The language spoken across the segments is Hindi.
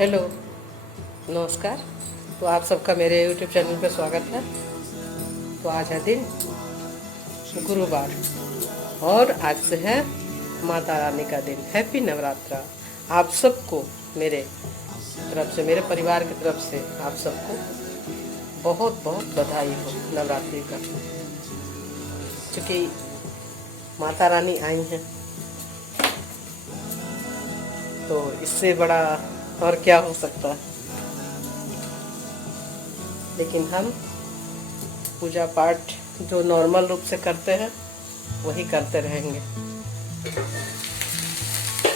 हेलो, नमस्कार। तो आप सबका मेरे यूट्यूब चैनल पे स्वागत है। तो आज है दिन गुरुवार और आज से है माता रानी का दिन। हैप्पी नवरात्रा। आप सबको मेरे तरफ से, मेरे परिवार की तरफ से आप सबको बहुत बहुत बधाई हो नवरात्रि का। क्योंकि माता रानी आई हैं तो इससे बड़ा और क्या हो सकता है। लेकिन हम पूजा पाठ जो नॉर्मल रूप से करते हैं वही करते रहेंगे।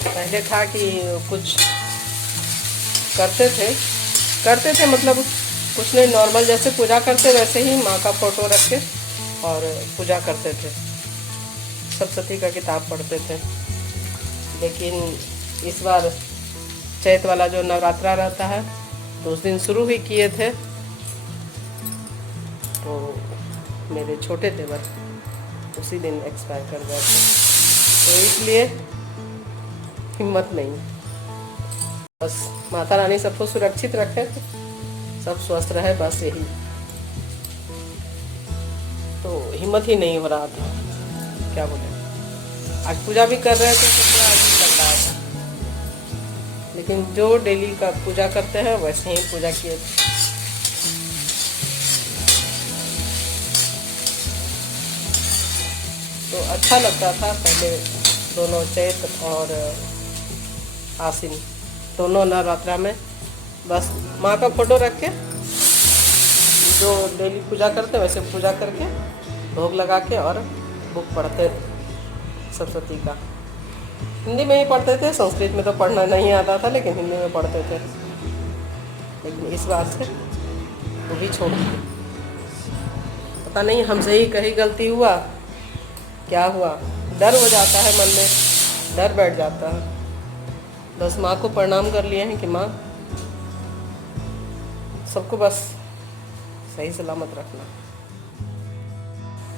पहले था कि कुछ करते थे मतलब कुछ नहीं, नॉर्मल जैसे पूजा करते वैसे ही माँ का फोटो रख के और पूजा करते थे, सप्तशती का किताब पढ़ते थे। लेकिन इस बार चैत वाला जो नवरात्रा रहता है तो उस दिन शुरू ही किए थे। तो मेरे छोटे देवर उसी दिन एक्सपायर कर गए थे, तो इसलिए हिम्मत नहीं। बस माता रानी सबको सुरक्षित रखे, सब स्वस्थ रहे, बस यही। तो हिम्मत ही नहीं हो रहा था, क्या बोले। आज पूजा भी कर रहे थे तो थोड़ा अजीब लग रहा था, लेकिन जो डेली का पूजा करते हैं वैसे ही पूजा किए थे। तो अच्छा लगता था पहले दोनों चैत और आसिन दोनों नवरात्रा में बस माँ का फोटो रख के जो डेली पूजा करते वैसे पूजा करके भोग लगा के और बुक पढ़ते सप्तशती का। हिंदी में ही पढ़ते थे, संस्कृत में तो पढ़ना नहीं आता था, लेकिन हिंदी में पढ़ते थे। लेकिन इस बार से वो भी छोड़ दिए। पता नहीं हमसे ही कहीं गलती हुआ, क्या हुआ, डर हो जाता है मन में, डर बैठ जाता है। बस माँ को प्रणाम कर लिए हैं कि माँ सबको बस सही सलामत रखना।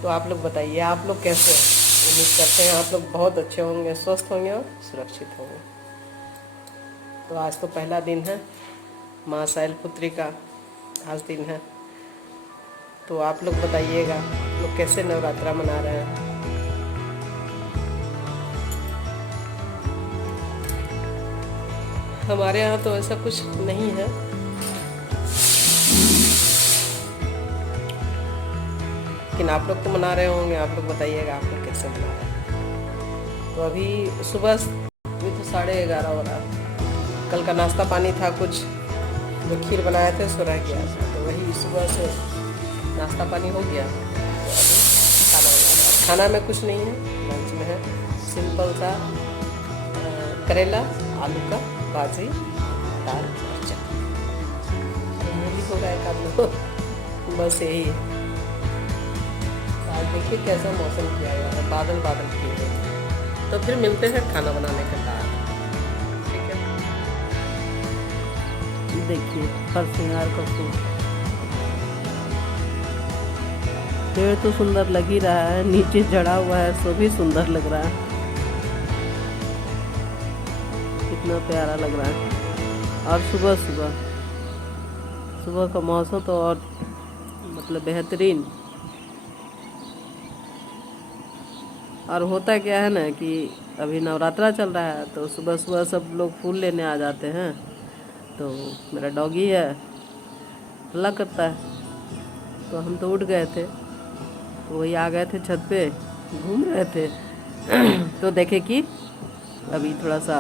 तो आप लोग बताइए, आप लोग कैसे हैं? उम्मीद करते हैं आप लोग बहुत अच्छे होंगे, स्वस्थ होंगे और सुरक्षित होंगे। तो आज तो पहला दिन है, माँ शैलपुत्री का आज दिन है। तो आप लोग बताइएगा, आप लोग कैसे नवरात्रा मना रहे हैं? हमारे यहाँ तो ऐसा कुछ नहीं है, लेकिन आप लोग तो मना रहे होंगे। आप लोग बताइएगा आप लोग कैसे मना रहे हैं। तो अभी सुबह अभी तो 11:30 हो रहा है। कल का नाश्ता पानी था, कुछ जो खीर बनाए थे सो रह गया था, तो वही सुबह से नाश्ता पानी हो गया। तो अभी खाना बना रहा है। खाना में कुछ नहीं है, लंच में है सिंपल सा करेला आलू का भाजी, दाल मिर्चा होगा एक आदमी, बस यही है। आज देखिए कैसा मौसम किया हुआ है, बादल बादल किए हुए हैं। तो फिर मिलते हैं खाना बनाने के बाद, ठीक है। देखिए हर श्रृंगार का फूल, पेड़ तो सुंदर लग ही रहा है, नीचे जड़ा हुआ है सो भी सुंदर लग रहा है, कितना प्यारा लग रहा है। और सुबह सुबह सुबह का मौसम तो और मतलब बेहतरीन। और होता क्या है ना कि अभी नवरात्रा चल रहा है तो सुबह सुबह सब लोग फूल लेने आ जाते हैं। तो मेरा डॉगी है, हल्ला करता है, तो हम तो उठ गए थे, तो वही आ गए थे छत पे, घूम रहे थे तो देखे कि अभी थोड़ा सा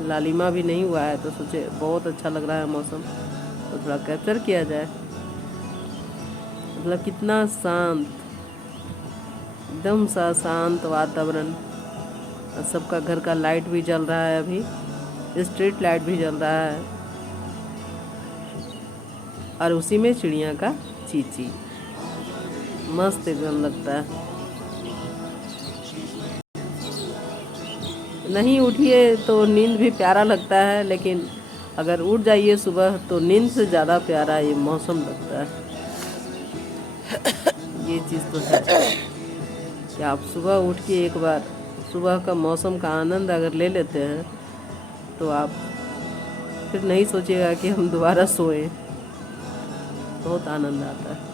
लालिमा भी नहीं हुआ है, तो सोचे बहुत अच्छा लग रहा है मौसम, तो थोड़ा कैप्चर किया जाए। मतलब कितना शांत, एकदम सा शांत वातावरण। सबका घर का लाइट भी जल रहा है, अभी स्ट्रीट लाइट भी जल रहा है, और उसी में चिड़िया का चींची, मस्त एकदम लगता है। नहीं उठिए तो नींद भी प्यारा लगता है, लेकिन अगर उठ जाइए सुबह तो नींद से ज़्यादा प्यारा ये मौसम लगता है। ये चीज़ तो है कि आप सुबह उठ के एक बार सुबह का मौसम का आनंद अगर ले लेते हैं तो आप फिर नहीं सोचेगा कि हम दोबारा सोएं। बहुत आनंद आता है।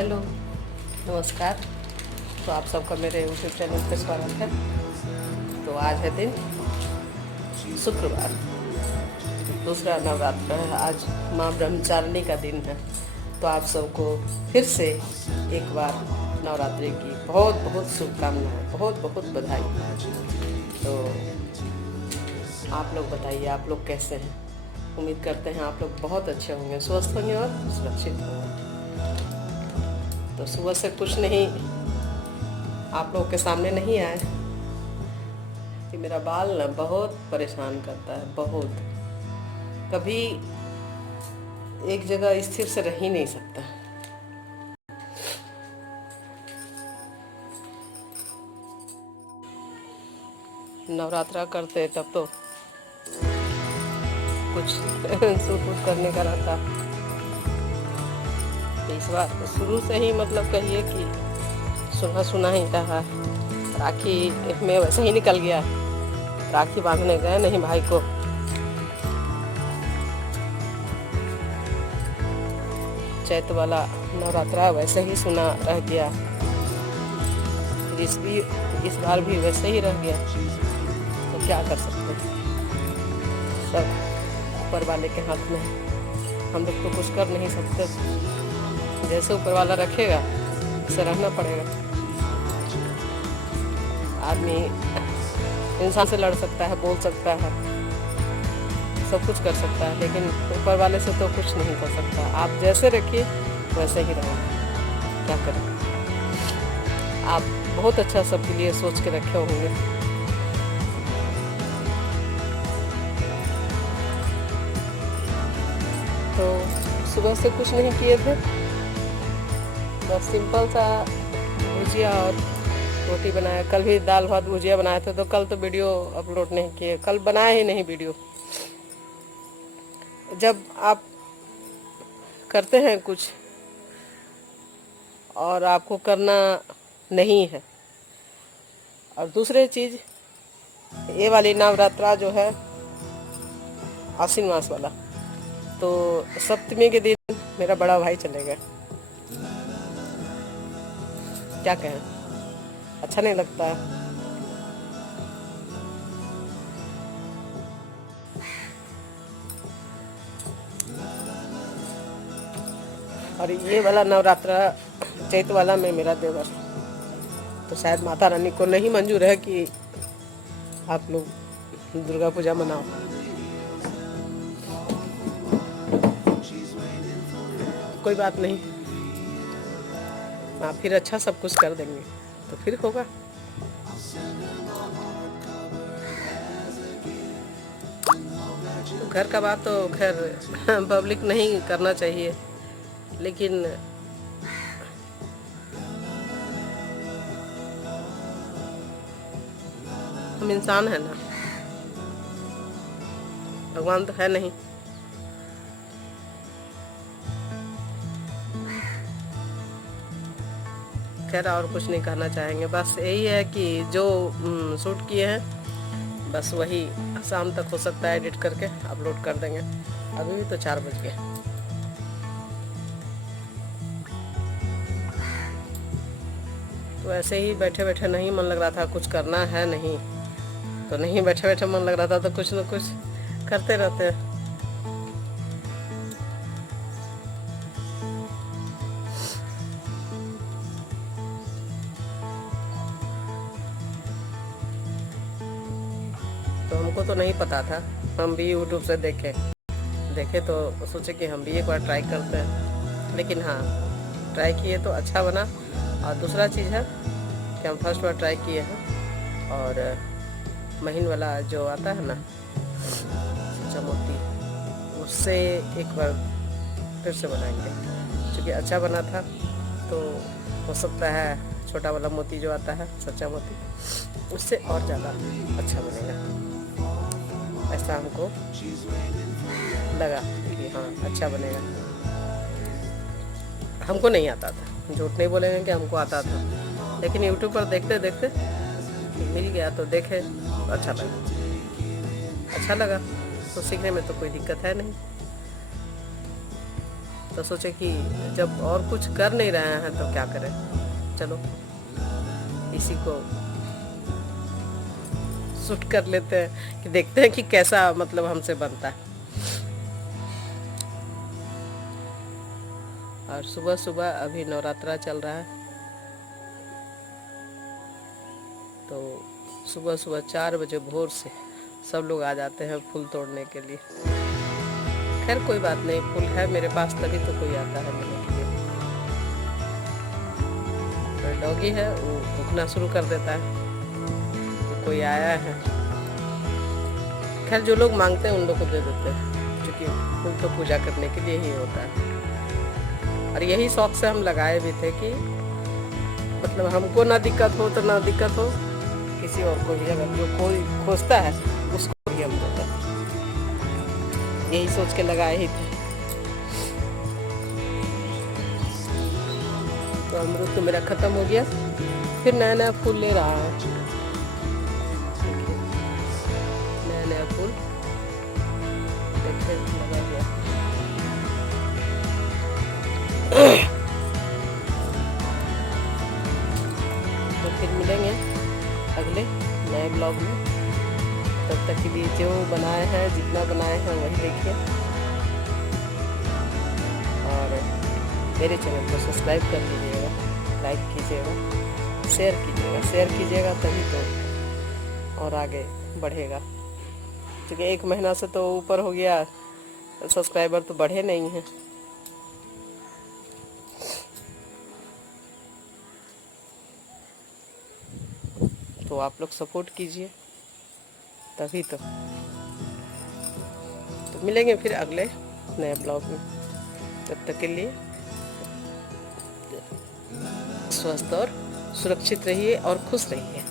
हेलो, नमस्कार। तो आप सबका मेरे यूट्यूब चैनल पर स्वागत है। तो आज है दिन शुक्रवार, दूसरा नवरात्र है। आज माँ ब्रह्मचारिणी का दिन है। तो आप सबको फिर से एक बार नवरात्रि की बहुत बहुत शुभकामनाएं, बहुत बहुत बधाई। तो आप लोग बताइए, आप लोग कैसे हैं? उम्मीद करते हैं आप लोग बहुत अच्छे होंगे, स्वस्थ होंगे और सुरक्षित होंगे। तो सुबह से कुछ नहीं आप लोगों के सामने नहीं आए कि मेरा बाल ना बहुत परेशान करता है, बहुत। कभी एक जगह स्थिर से रह ही नहीं सकता। नवरात्रा करते तब तो कुछ सूट करने का रहता। इस बार शुरू से ही मतलब कहिए कि सुना सुना ही रहा। राखी में वैसे ही निकल गया, राखी बांधने गए नहीं भाई को। चैत वाला नवरात्रा वैसे ही सुना रह गया, इस बार भी वैसे ही रह गया। तो क्या कर सकते हैं, सब ऊपर वाले के हाथ में है। हम लोग तो कुछ कर नहीं सकते। जैसे ऊपर वाला रखेगा उसे रहना पड़ेगा। आदमी इंसान से लड़ सकता है, बोल सकता है, सब कुछ कर सकता है, लेकिन ऊपर वाले से तो कुछ नहीं कर सकता। आप जैसे रखिए वैसे ही रहेगा, क्या करें। आप बहुत अच्छा सबके लिए सोच के रखे होंगे। तो सुबह से कुछ नहीं किए थे, बस सिंपल सा भुजिया और रोटी बनाया। कल भी दाल भात भुजिया बनाए थे, तो कल तो वीडियो अपलोड नहीं किए, कल बनाए ही नहीं वीडियो। जब आप करते हैं कुछ और आपको करना नहीं है, और दूसरी चीज़ ये वाली नवरात्रा जो है आश्विन मास वाला, तो सप्तमी के दिन मेरा बड़ा भाई चले गए। क्या कहें, अच्छा नहीं लगता है। और ये वाला नवरात्रा चैत वाला में मेरा देवर, तो शायद माता रानी को नहीं मंजूर है कि आप लोग दुर्गा पूजा मनाओ। कोई बात नहीं, आप फिर अच्छा सब कुछ कर देंगे तो फिर होगा। घर का बात तो खैर पब्लिक नहीं करना चाहिए, लेकिन हम इंसान हैं ना, भगवान तो है नहीं। खैर और कुछ नहीं कहना चाहेंगे, बस यही है कि जो शूट किए हैं बस वही शाम तक हो सकता है एडिट करके अपलोड कर देंगे। अभी भी तो 4 बज गए। तो ऐसे ही बैठे बैठे नहीं मन लग रहा था, कुछ करना है नहीं तो नहीं बैठे बैठे मन लग रहा था, तो कुछ न कुछ करते रहते हैं। तो हमको तो नहीं पता था, हम भी यूट्यूब से देखे तो सोचे कि हम भी एक बार ट्राई करते हैं। लेकिन हाँ, ट्राई किए तो अच्छा बना। और दूसरा चीज़ है कि हम फर्स्ट बार ट्राई किए हैं, और महीन वाला जो आता है ना सच्चा मोती, उससे एक बार फिर से बनाएंगे। क्योंकि अच्छा बना था तो हो सकता है छोटा वाला मोती जो आता है सच्चा मोती, उससे और ज़्यादा अच्छा बनेगा। ऐसा हमको लगा कि हाँ अच्छा बनेगा। हमको नहीं आता था, झूठ नहीं बोलेंगे कि हमको आता था, लेकिन यूट्यूब पर देखते देखते मिल गया तो देखे तो अच्छा लगा तो सीखने में तो कोई दिक्कत है नहीं। तो सोचे कि जब और कुछ कर नहीं रहे हैं तो क्या करें, चलो इसी को शूट कर लेते हैं कि देखते हैं कि कैसा मतलब हमसे बनता है। और सुबह सुबह अभी नवरात्रा चल रहा है, तो सुबह सुबह 4 बजे भोर से सब लोग आ जाते हैं फूल तोड़ने के लिए। खैर कोई बात नहीं, फूल है मेरे पास तभी तो कोई आता है लेने के लिए। तो डॉगी है वो भूखना शुरू कर देता है तो कोई आया है। खैर जो लोग मांगते हैं उन लोग को दे देते हैं, क्योंकि फूल तो पूजा करने के लिए ही होता है। और यही शौक से हम लगाए भी थे कि मतलब हमको ना दिक्कत हो तो ना दिक्कत हो किसी और को भी, अगर जो कोई खोजता है उसको भी हम देते हैं, यही सोच के लगाए ही थे। तो अमरूद तो मेरा ख़त्म हो गया, फिर नया नया फूल ले रहा है, नया नया फूल देखिए लगा हुआ। तो फिर मिलेंगे अगले नए ब्लॉग में। तब तक के लिए जो बनाए हैं, जितना बनाए हैं वही देखिए, और मेरे चैनल को सब्सक्राइब कर लीजिएगा, लाइक कीजिएगा, शेयर कीजिएगा तभी तो और आगे बढ़ेगा। क्योंकि 1 महीना से तो ऊपर हो गया, सब्सक्राइबर तो बढ़े नहीं हैं। तो आप लोग सपोर्ट कीजिए तभी तो मिलेंगे फिर अगले नए ब्लॉग में। तब तक के लिए स्वस्थ और सुरक्षित रहिए और खुश रहिए।